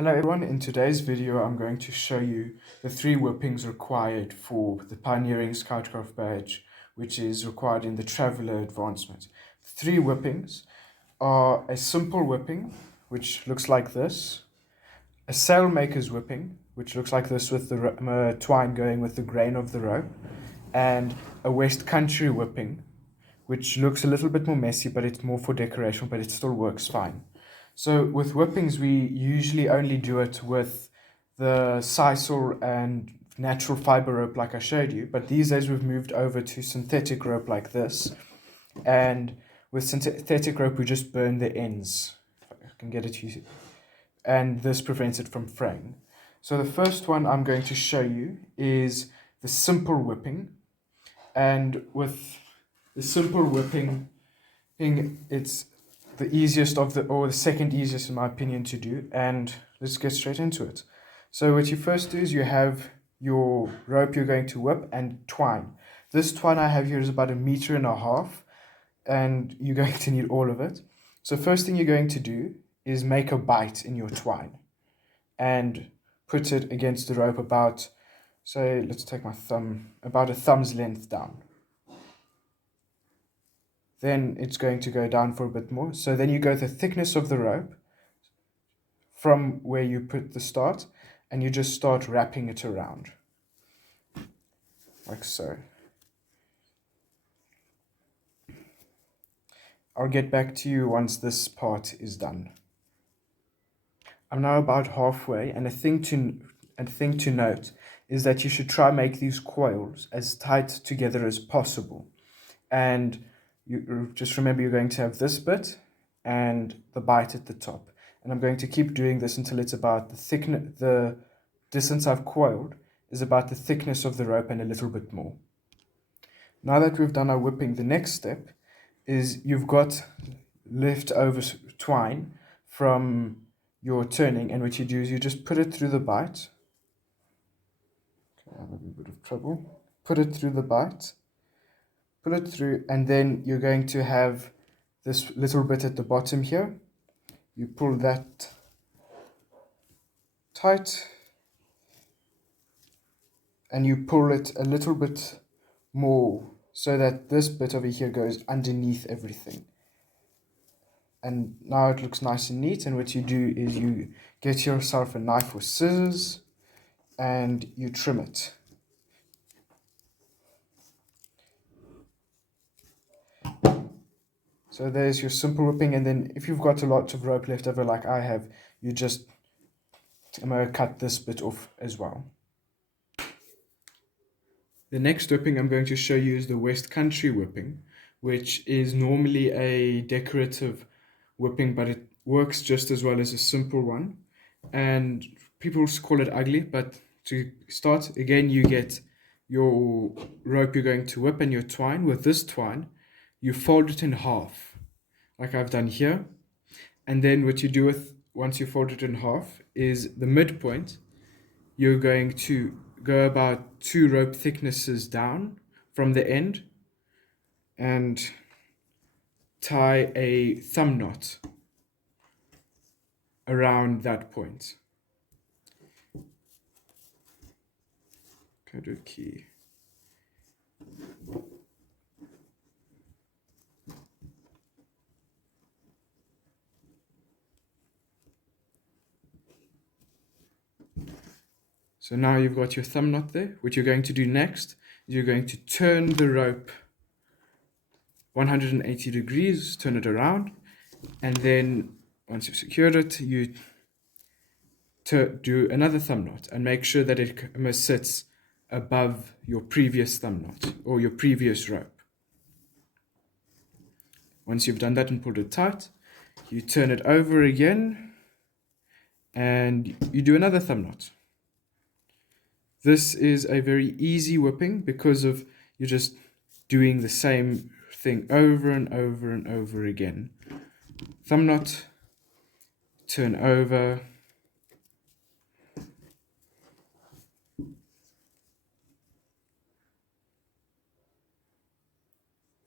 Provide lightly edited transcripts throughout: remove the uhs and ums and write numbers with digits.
Hello everyone, in today's video I'm going to show you the 3 whippings required for the Pioneering Scoutcraft badge, which is required in the Traveller Advancement. The 3 whippings are a simple whipping, which looks like this, a sailmaker's whipping, which looks like this with the twine going with the grain of the rope, and a West Country whipping, which looks a little bit more messy, but it's more for decoration, but it still works fine. So with whippings, we usually only do it with the sisal and natural fiber rope like I showed you, but these days we've moved over to synthetic rope like this. And with synthetic rope, we just burn the ends. If I can get it to you. And this prevents it from fraying. So the first one I'm going to show you is the simple whipping. And with the simple whipping, it's the easiest or the second easiest in my opinion to do, and let's get straight into it. So what you first do is you have your rope you're going to whip and twine. This twine I have here is about 1.5 meters, and you're going to need all of it. So first thing you're going to do is make a bite in your twine and put it against the rope about, say, let's take my thumb, about a thumb's length down. Then it's going to go down for a bit more. So then you go the thickness of the rope from where you put the start, and you just start wrapping it around, like so. I'll get back to you once this part is done. I'm now about halfway, and a thing to note is that you should try make these coils as tight together as possible. And you just remember you're going to have this bit and the bite at the top. And I'm going to keep doing this until it's about the distance I've coiled is about the thickness of the rope and a little bit more. Now that we've done our whipping, the next step is you've got leftover twine from your turning, and what you do is you just put it through the bite. Okay, I have a bit of trouble. Put it through the bite. Put it through, and then you're going to have this little bit at the bottom here. You pull that tight, and you pull it a little bit more so that this bit over here goes underneath everything. And now it looks nice and neat, and what you do is you get yourself a knife or scissors and you trim it. So there's your simple whipping, and then if you've got a lot of rope left over like I have, you just cut this bit off as well. The next whipping I'm going to show you is the West Country whipping, which is normally a decorative whipping, but it works just as well as a simple one. And people call it ugly, but to start, again, you get your rope you're going to whip and your twine. With this twine, you fold it in half, like I've done here. And then what you do once you fold it in half is the midpoint, you're going to go about 2 rope thicknesses down from the end and tie a thumb knot around that point. Go to key. So now you've got your thumb knot there. What you're going to do next is you're going to turn the rope 180 degrees, turn it around, and then once you've secured it, you do another thumb knot and make sure that it sits above your previous thumb knot or your previous rope. Once you've done that and pulled it tight, you turn it over again and you do another thumb knot. This is a very easy whipping because of you're just doing the same thing over and over and over again. Thumb knot, turn over,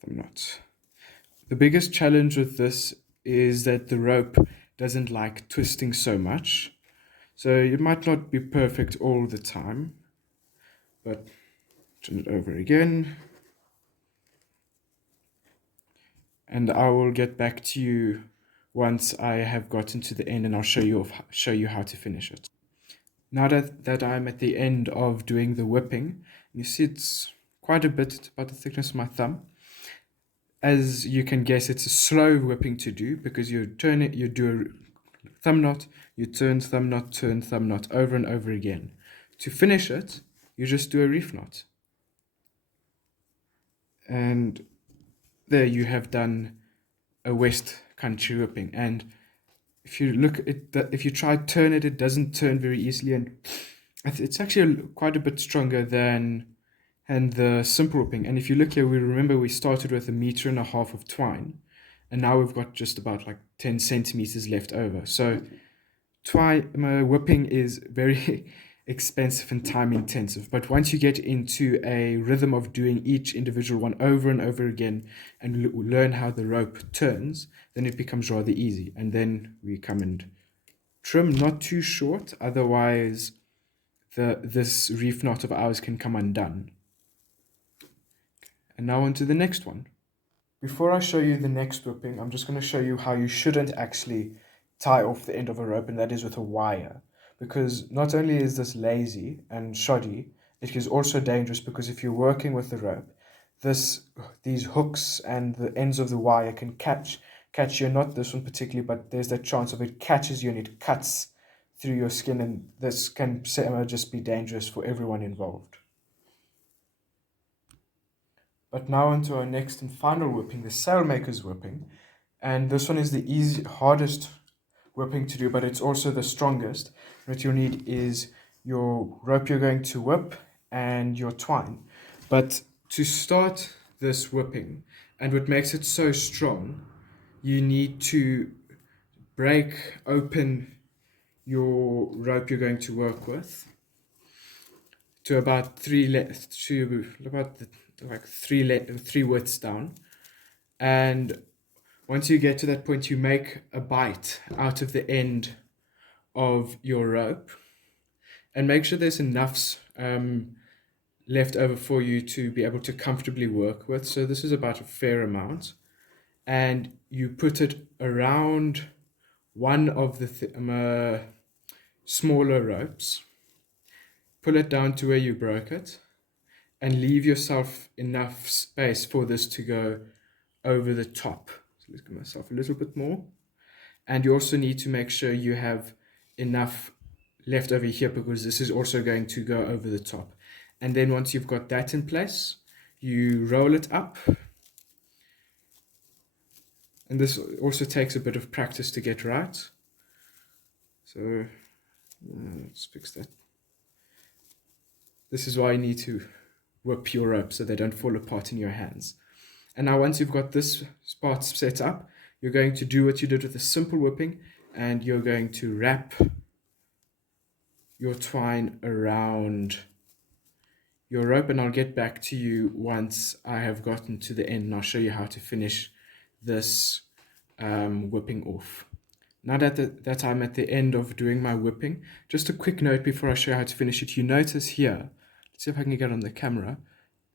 thumb knot. The biggest challenge with this is that the rope doesn't like twisting so much. So it might not be perfect all the time, but turn it over again. And I will get back to you once I have gotten to the end, and I'll show you how to finish it. Now that I'm at the end of doing the whipping, you see it's quite a bit, it's about the thickness of my thumb. As you can guess, it's a slow whipping to do because you turn it, you do a thumb knot, you turn thumb knot over and over again. To finish it, you just do a reef knot. And there you have done a West Country whipping. And if you look at it, if you try to turn it, it doesn't turn very easily, and it's actually quite a bit stronger than the simple whipping. And if you look here, we remember we started with 1.5 meters of twine, and now we've got just about like 10 centimeters left over. So twine whipping is very expensive and time intensive, but once you get into a rhythm of doing each individual one over and over again and learn how the rope turns, then it becomes rather easy. And then we come and trim, not too short, otherwise this reef knot of ours can come undone. And now on to the next one. Before I show you the next whipping, I'm just going to show you how you shouldn't actually tie off the end of a rope, and that is with a wire. Because not only is this lazy and shoddy, it is also dangerous, because if you're working with the rope, these hooks and the ends of the wire can catch you, not this one particularly, but there's that chance of it catches you and it cuts through your skin, and this can just be dangerous for everyone involved. But now onto our next and final whipping, the sailmaker's whipping. And this one is the hardest whipping to do, but it's also the strongest. What you'll need is your rope you're going to whip and your twine. But to start this whipping, and what makes it so strong, you need to break open your rope you're going to work with to about three widths down. And once you get to that point, you make a bite out of the end of your rope, and make sure there's enough left over for you to be able to comfortably work with. So this is about a fair amount, and you put it around one of the smaller ropes, pull it down to where you broke it, and leave yourself enough space for this to go over the top. So let's give myself a little bit more. And you also need to make sure you have enough left over here, because this is also going to go over the top. And then once you've got that in place, you roll it up. And this also takes a bit of practice to get right. So let's fix that. This is why you need to whip your rope so they don't fall apart in your hands. And now once you've got this part set up, you're going to do what you did with the simple whipping, and you're going to wrap your twine around your rope. And I'll get back to you once I have gotten to the end, and I'll show you how to finish this whipping off. Now that I'm at the end of doing my whipping, just a quick note before I show you how to finish it. You notice here, let's see if I can get on the camera,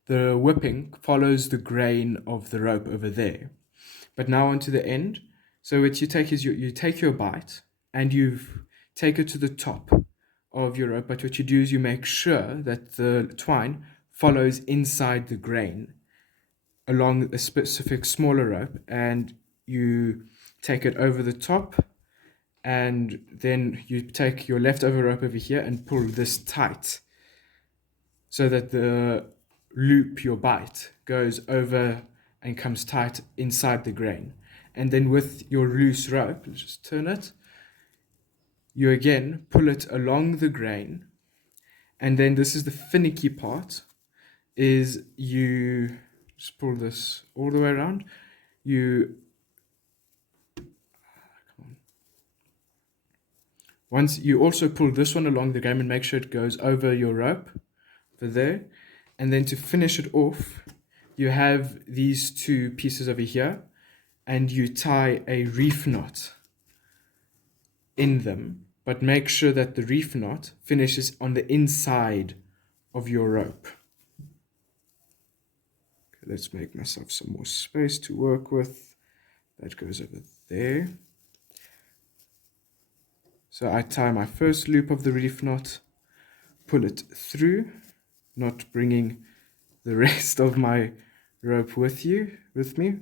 the whipping follows the grain of the rope over there. But now onto the end. So what you take is you take your bite and you take it to the top of your rope. But what you do is you make sure that the twine follows inside the grain along a specific smaller rope, and you take it over the top, and then you take your leftover rope over here and pull this tight so that the loop, your bite, goes over and comes tight inside the grain. And then with your loose rope, let's just turn it, you again pull it along the grain. And then this is the finicky part, is you just pull this all the way around. Once you also pull this one along the grain and make sure it goes over your rope over there. And then to finish it off, you have these two pieces over here, and you tie a reef knot in them but make sure that the reef knot finishes on the inside of your rope. Okay, let's make myself some more space to work with. That goes over there. So I tie my first loop of the reef knot, pull it through, not bringing the rest of my rope with me.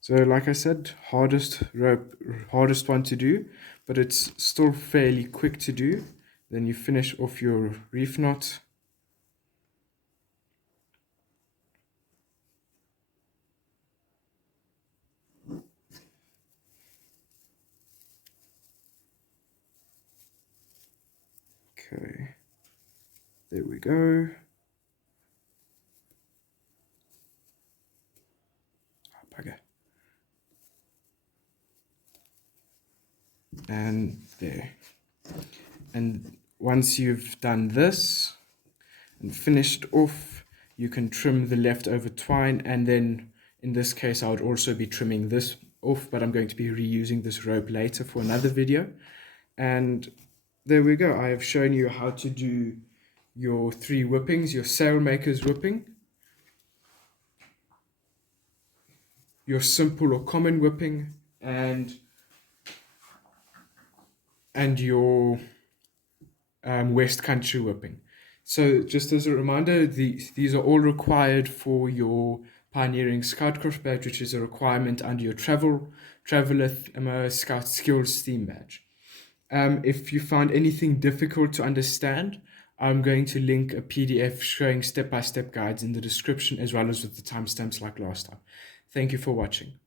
So like I said, hardest one to do, but it's still fairly quick to do. Then you finish off your reef knot. Okay, there we go. Okay. And there. And once you've done this and finished off, you can trim the leftover twine, and then in this case I would also be trimming this off, but I'm going to be reusing this rope later for another video. And there we go. I have shown you how to do your 3 whippings, your sailmaker's whipping, your simple or common whipping, and your West Country whipping. So just as a reminder, these are all required for your Pioneering Scoutcraft badge, which is a requirement under your Traveler Scout Skills theme badge. If you find anything difficult to understand, I'm going to link a PDF showing step-by-step guides in the description, as well as with the timestamps like last time. Thank you for watching.